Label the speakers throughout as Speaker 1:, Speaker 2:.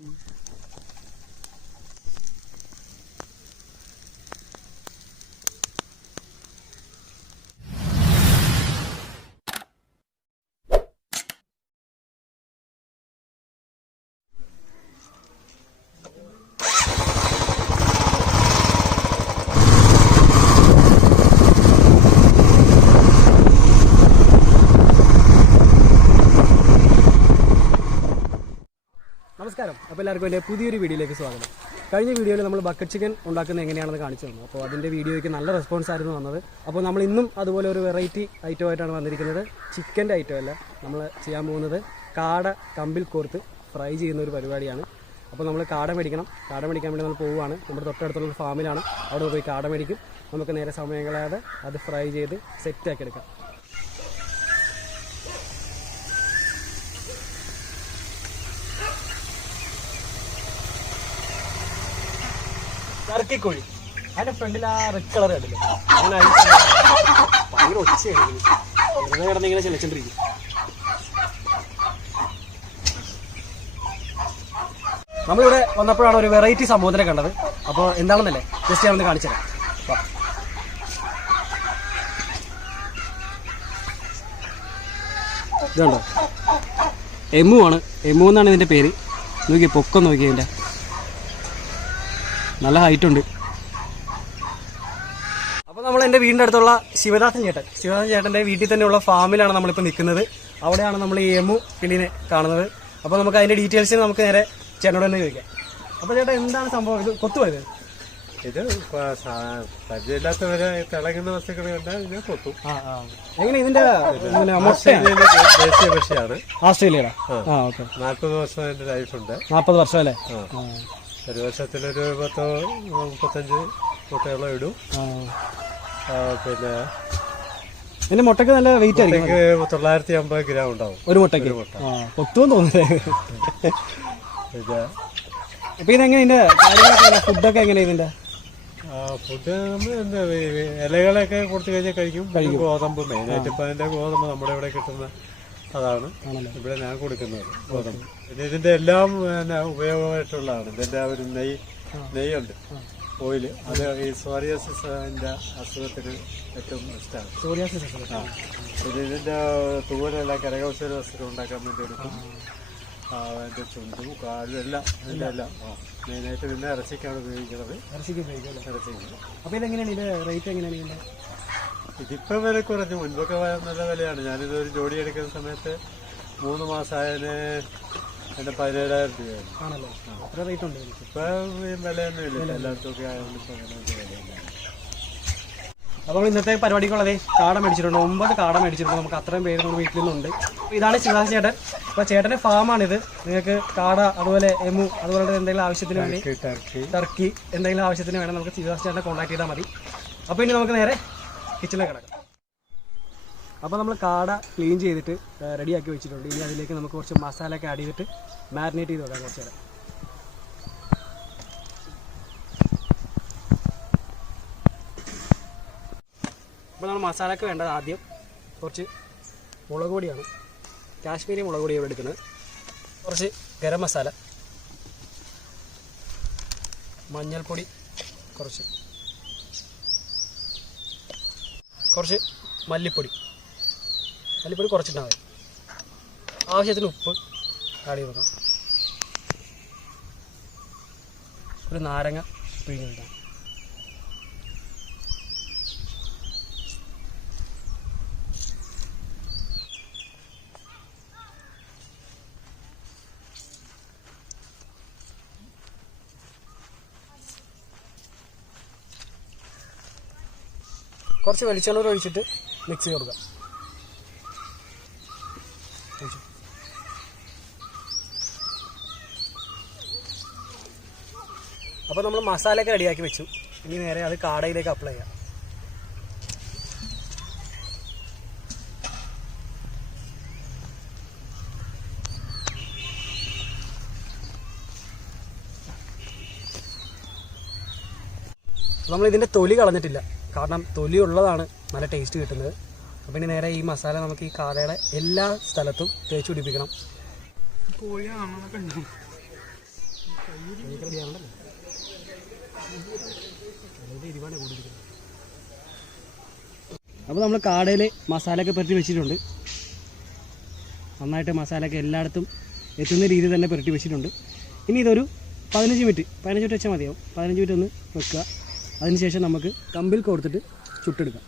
Speaker 1: Mm. എല്ലാവർക്കും എന്റെ പുതിയൊരു വീഡിയോയിലേക്ക് സ്വാഗതം. കഴിഞ്ഞ വീഡിയോയിൽ നമ്മൾ ബക്കറ്റ് ചിക്കൻ ഉണ്ടാക്കുന്നത് എങ്ങനെയാണെന്ന് കാണിച്ചു തന്നു. അപ്പോൾ അതിന്റെ വീഡിയോയ്ക്ക് നല്ല റെസ്പോൺസ് ആയിരുന്നു വന്നത്. അപ്പോൾ നമ്മൾ ഇന്നും അതുപോലെ ഒരു വെറൈറ്റി ഐറ്റമായിട്ടാണ് വന്നിരിക്കുന്നത്. ചിക്കന്റെ ഐറ്റം അല്ല. നമ്മൾ ചെയ്യാൻ പോകുന്നത് കാട കമ്പിൽ കോർത്ത് ഫ്രൈ ചെയ്യുന്ന ഒരു പരിപാടിയാണ്. അപ്പോൾ നമ്മൾ കാട മേടിക്കണം. കാട മേടിക്കാൻ വേണ്ടി നമ്മൾ പോവുകയാണ്. നമ്മുടെ തൊട്ടടുത്തുള്ള ഫാമിലാണ് അവിടെ പോയി കാട മേടിക്കും. നമുക്ക് നേരെ സമയം കളയാതെ അത് ഫ്രൈ ചെയ്ത് സെറ്റാക്കി എടുക്കാം. ടർക്കിക്കോഴി അതിന്റെ ഫ്രണ്ടിൽ ആ റെഡ് കളർ കണ്ടില്ലേ? അങ്ങനെ അഴിച്ച് ഭയങ്കര ഒച്ചയാണ്. ഇതിന്. വെറുതെ കിടന്ന് ഇങ്ങനെ ചെലച്ചോണ്ടിരിക്കും. നമ്മളിവിടെ വന്നപ്പോഴാണ് ഒരു വെറൈറ്റി സംഭവത്തിനെ കണ്ടത്. അപ്പോൾ എന്താണെന്നല്ലേ? ജസ്റ്റ് ഞാനൊന്ന് കാണിച്ചു തരാം ഇതുണ്ടോ? എമു ആണ്. എമു എന്നാണ് ഇതിന്റെ പേര്. നോക്കിയേ പൊക്കം ഇതിന്റെ. നല്ല ഹൈറ്റ് ഉണ്ട്. അപ്പോൾ നമ്മൾ എന്റെ വീടിന്റെ അടുത്തുള്ള ശിവദാസൻ ചേട്ടൻ. ശിവദാസൻ ചേട്ടന്റെ വീട്ടിൽ തന്നെയുള്ള ഫാമിലാണ് നമ്മളിപ്പോൾ നിൽക്കുന്നത്. അവിടെയാണ് നമ്മൾ ഈ എമു കിളിനെ കാണുന്നത്. അപ്പോൾ നമുക്ക് അതിന്റെ ഡീറ്റെയിൽസ് നമുക്ക് നേരെ ചേട്ടനോട് തന്നെ ചോദിക്കാം. അപ്പോൾ ചേട്ടാ എന്താണ് സംഭവം? ഇത് കൊത്തുപോയത്
Speaker 2: ഇത് പരിചയമില്ലാത്തവരെ തിളങ്ങുന്ന വസ്തുക്കൾ കണ്ടാൽ ഇതിനെ കൊത്തും.
Speaker 1: എങ്ങനെ
Speaker 2: ഇതിന്റെ ദേശീയ പക്ഷിയാണ്
Speaker 1: ഓസ്ട്രേലിയയുടെ
Speaker 2: നാൽപ്പത് വർഷം അതിന്റെ ലൈഫ് ഉണ്ട്
Speaker 1: നാൽപ്പത് വർഷം അല്ലേ?
Speaker 2: ഒരു വർഷത്തിലൊരു പത്തോ മുപ്പത്തഞ്ച് മുട്ടയോളം ഇടും. പിന്നെ
Speaker 1: ഇതിന്റെ മുട്ടയ്ക്ക് നല്ല വെയിറ്റ് ആയിരിക്കും
Speaker 2: തൊള്ളായിരത്തി അമ്പത് ഗ്രാം ഉണ്ടാവും.
Speaker 1: ഒരു മുട്ടയ്ക്ക്? കൊത്തുമെന്ന് തോന്നുന്നില്ലേ? ഇതെങ്ങനെ ഇതിന്റെ ഫുഡൊക്കെ എങ്ങനെ ഇതിന്റെ?
Speaker 2: ഫുഡ് നമ്മൾ ഇലകളൊക്കെ കൊടുത്തു കഴിഞ്ഞാൽ കഴിക്കും. ഗോതമ്പ് മെയിനായിട്ട് ഇപ്പൊ അതിന്റെ ഗോതമ്പ് നമ്മുടെ ഇവിടെ കിട്ടുന്ന അതാണ് ഇവിടെ ഞാൻ കൊടുക്കുന്നത് ഗോതമ്പ് പിന്നെ ഇതിന്റെ എല്ലാം ഉപയോഗമായിട്ടുള്ളതാണ്. ഇതിന്റെ ഒരു നെയ് നെയ്യുണ്ട്. ഓയിൽ. അത് ഈ സോറിയാസിന്റെ അസുഖത്തിന് ഏറ്റവും ഇഷ്ടമാണ്.
Speaker 1: സോറിയാസിസ്
Speaker 2: ആ. പിന്നെ ഇതിന്റെ തൂവലെല്ലാം കരകൗശല വസ്തുക്കൾ ഉണ്ടാക്കാൻ വേണ്ടി എടുക്കും. അതിന്റെ ചുണ്ടും കാലും എല്ലാം ഇതിന്റെ എല്ലാം. ആ. മെയിനായിട്ട് പിന്നെ ഇറച്ചിക്കാണ് ഉപയോഗിക്കുന്നത്.
Speaker 1: ഇറച്ചിക്ക് ഉപയോഗിക്കുന്നത്
Speaker 2: ഇറച്ചിക്ക്.
Speaker 1: അപ്പൊ ഇതെങ്ങനെയാണ് ഇത് റേറ്റ് എങ്ങനെയാണ് ഇതിന്റെ?
Speaker 2: ഇതിപ്പോ വില കുറഞ്ഞു. മുൻപൊക്കെ നല്ല വിലയാണ്. ഞാനിത് ഒരു ജോഡി എടുക്കുന്ന സമയത്ത് മൂന്ന് മാസമായതിന് എന്റെ പതിനേഴായിരം
Speaker 1: രൂപയായിരുന്നു.
Speaker 2: ഇപ്പൊ വിലയൊന്നും ഇല്ല എല്ലായിടത്തും ഒക്കെ ആയതുകൊണ്ട് ഇപ്പൊ അങ്ങനെ ഒരു വിലയില്ല.
Speaker 1: അപ്പോൾ ഇന്നത്തെ പരിപാടിക്കുള്ളത് കാട മേടിച്ചിട്ടുണ്ട്. ഒമ്പത് കാട മേടിച്ചിട്ടുണ്ട്. നമുക്ക് അത്രയും പേര് നമ്മുടെ വീട്ടിൽ നിന്നുണ്ട്. ഇതാണ് ശിവദാസ് ചേട്ടൻ. അപ്പോൾ ചേട്ടന്റെ ഫാമാണിത്. നിങ്ങൾക്ക് കാട അതുപോലെ എമു അതുപോലെ എന്തെങ്കിലും ആവശ്യത്തിന് വേണ്ടി
Speaker 2: ടർക്കി
Speaker 1: എന്തെങ്കിലും ആവശ്യത്തിന് വേണം. നമുക്ക് ശിവദാസ് ചേട്ടനെ കോൺടാക്ട് ചെയ്താൽ മതി. അപ്പോൾ ഇനി നമുക്ക് നേരെ കിച്ചണിലേക്ക് കിടക്കാം അപ്പോൾ നമ്മൾ കാട ക്ലീൻ ചെയ്തിട്ട് റെഡിയാക്കി വെച്ചിട്ടുണ്ട്. ഇനി അതിലേക്ക് നമുക്ക് കുറച്ച് മസാല ഒക്കെ ആഡ് ചെയ്തിട്ട് മാരിനേറ്റ് ചെയ്ത് വെക്കാം കുറച്ച് അപ്പോൾ നമ്മൾ മസാലക്ക് വേണ്ടത് ആദ്യം കുറച്ച് മുളക് പൊടിയാണ്. കാശ്മീരി മുളക് പൊടി ഇവിടെ എടുക്കുന്നത്. കുറച്ച് ഗരം മസാല മഞ്ഞൾപ്പൊടി കുറച്ച്. കുറച്ച് മല്ലിപ്പൊടി. മല്ലിപ്പൊടി കുറച്ചിട്ടാൽ മതി. ആവശ്യത്തിന് ഉപ്പ് ആഡ് ചെയ്ത് ഒരു നാരങ്ങ പിഴിഞ്ഞിടാം കുറച്ച് വെളിച്ചെണ്ണ ഒഴിച്ചിട്ട് മിക്സ് ചെയ്ത് കൊടുക്കാം. അപ്പോൾ നമ്മൾ മസാലയൊക്കെ റെഡിയാക്കി വെച്ചു. ഇനി നേരെ അത് കാടയിലേക്ക് അപ്ലൈ ചെയ്യാം. നമ്മൾ ഇതിന്റെ തൊലി കളഞ്ഞിട്ടില്ല. കാരണം തൊലി ഉള്ളതാണ് നല്ല ടേസ്റ്റ് കിട്ടുന്നത്. അപ്പം ഇനി നേരെ ഈ മസാല നമുക്ക് ഈ കാടയുടെ എല്ലാ സ്ഥലത്തും തേച്ച് പിടിപ്പിക്കണം. അപ്പോൾ നമ്മൾ കാടയിൽ മസാലയൊക്കെ പെരട്ടി വെച്ചിട്ടുണ്ട്. നന്നായിട്ട് മസാലയൊക്കെ എല്ലായിടത്തും എത്തുന്ന രീതിയിൽ തന്നെ പെരട്ടി വെച്ചിട്ടുണ്ട്. ഇനി ഇതൊരു പതിനഞ്ച് മിനിറ്റ് പതിനഞ്ച് മിനിറ്റ് വെച്ചാൽ മതിയാവും. പതിനഞ്ച് മിനിറ്റ് ഒന്ന് വെക്കുക. അതിനുശേഷം നമുക്ക് കമ്പിൽ കോർത്തിട്ട് ചുട്ടെടുക്കാം.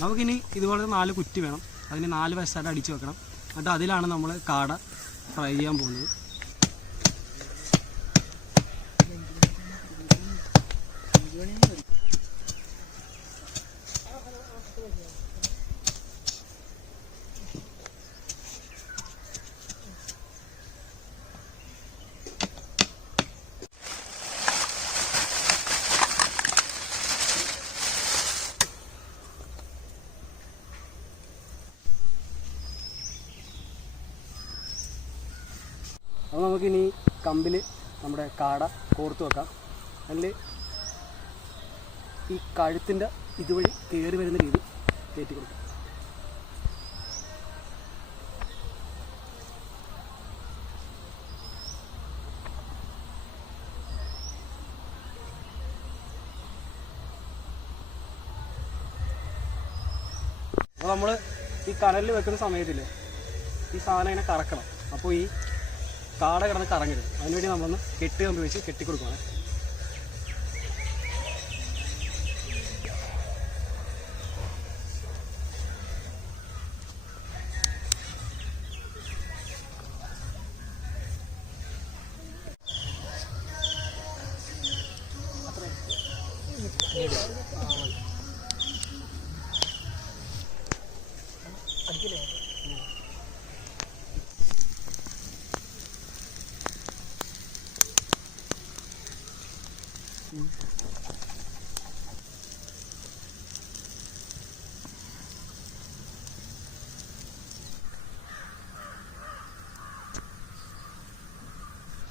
Speaker 1: നമുക്കിനി ഇതുപോലെ നാല് കുറ്റി വേണം. അതിന് നാല് വശത്തായിട്ട് അടിച്ചു വെക്കണം. എന്നിട്ട് അതിലാണ് നമ്മൾ കാട ഫ്രൈ ചെയ്യാൻ പോകുന്നത്. അപ്പോൾ നമുക്കിനി കമ്പിൽ നമ്മുടെ കാട കോർത്ത് വെക്കാം. അതിൽ ഈ കഴുത്തിന്റെ ഇതുവഴി കയറി വരുന്ന രീതി കയറ്റി കൊടുക്കാം. അപ്പോൾ നമ്മൾ ഈ കനലിൽ വെക്കുന്ന സമയത്തില്ലേ ഈ സാധനം ഇങ്ങനെ കറക്കണം. അപ്പോൾ ഈ കാട കിടന്ന് കറങ്ങരുത്. അതിനുവേണ്ടി നമ്മളൊന്ന് കെട്ടി കമ്പി വെച്ച് കെട്ടിക്കൊടുക്കുകയാണ്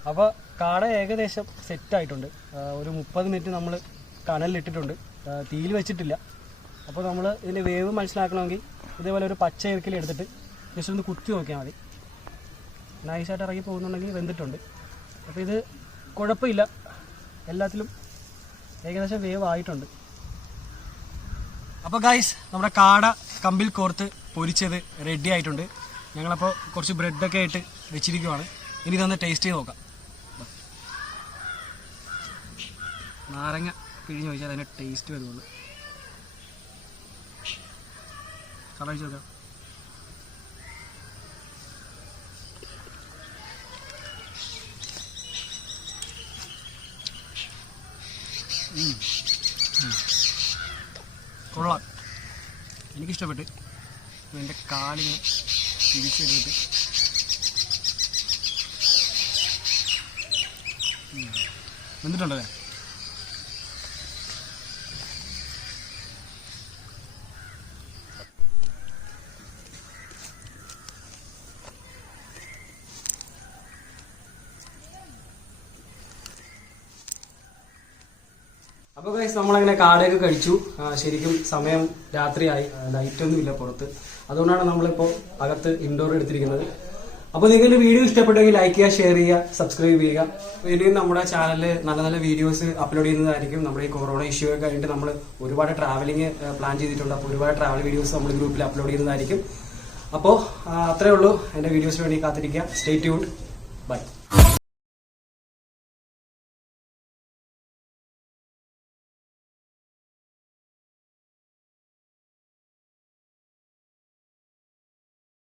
Speaker 1: അപ്പോൾ കാട ഏകദേശം സെറ്റ് ആയിട്ടുണ്ട്. ഒരു മുപ്പത് മിനിറ്റ് നമ്മൾ കനലിലിട്ടിട്ടുണ്ട്. തീയിൽ വെച്ചിട്ടില്ല. അപ്പോൾ നമ്മൾ ഇതിന്റെ വേവ് മനസ്സിലാക്കണമെങ്കിൽ ഇതേപോലെ ഒരു പച്ച ഇറക്കിൽ എടുത്തിട്ട് ജസ്റ്റ് ഒന്ന് കുത്തി നോക്കിയാൽ മതി. നൈസായിട്ട് ഇറങ്ങി പോകുന്നുണ്ടെങ്കിൽ വെന്തിട്ടുണ്ട്. അപ്പോൾ ഇത് കുഴപ്പമില്ല. എല്ലാത്തിലും ഏകദേശം വേവ് ആയിട്ടുണ്ട്. അപ്പോൾ ഗായ്സ് നമ്മുടെ കാട കമ്പിൽ കോർത്ത് പൊരിച്ചത് റെഡി ആയിട്ടുണ്ട്. ഞങ്ങളപ്പോൾ കുറച്ച് ബ്രെഡൊക്കെ ആയിട്ട് വെച്ചിരിക്കുവാണ്. ഇനി ഇതൊന്ന് ടേസ്റ്റ് ചെയ്ത് നോക്കാം. നാരങ്ങ പിഴിഞ്ഞ് ചോദിച്ചാൽ അതിന്റെ ടേസ്റ്റ് വരുള്ളൂ. കളയിച്ച് നോക്കാം. കൊള്ളാം. എനിക്കിഷ്ടപ്പെട്ട്. എന്റെ കാലിന് തിരിച്ചെടുത്തിട്ട് ഉം. അപ്പോൾ ഗൈസ് നമ്മളങ്ങനെ കാടയൊക്കെ കഴിച്ചു. ശരിക്കും സമയം രാത്രിയായി. ലൈറ്റ് ഒന്നും ഇല്ല പുറത്ത്. അതുകൊണ്ടാണ് നമ്മളിപ്പോൾ അകത്ത് ഇൻഡോർ എടുത്തിരിക്കുന്നത്. അപ്പോൾ നിങ്ങളുടെ വീഡിയോ ഇഷ്ടപ്പെട്ടെങ്കിൽ ലൈക്ക് ചെയ്യുക ഷെയർ ചെയ്യുക സബ്സ്ക്രൈബ് ചെയ്യുക. ഇനിയും നമ്മുടെ ചാനലിൽ നല്ല നല്ല വീഡിയോസ് അപ്ലോഡ് ചെയ്യുന്നതായിരിക്കും. നമ്മുടെ ഈ കൊറോണ ഇഷ്യൂ ഒക്കെ കഴിഞ്ഞിട്ട് നമ്മൾ ഒരുപാട് ട്രാവലിംഗ് പ്ലാൻ ചെയ്തിട്ടുണ്ട്. അപ്പോൾ ഒരുപാട് ട്രാവൽ വീഡിയോസ് നമ്മൾ ഗ്രൂപ്പിൽ അപ്ലോഡ് ചെയ്യുന്നതായിരിക്കും. അപ്പോൾ അത്രേ ഉള്ളൂ. എന്റെ വീഡിയോസിന് വേണ്ടി കാത്തിരിക്കുക. Stay tune by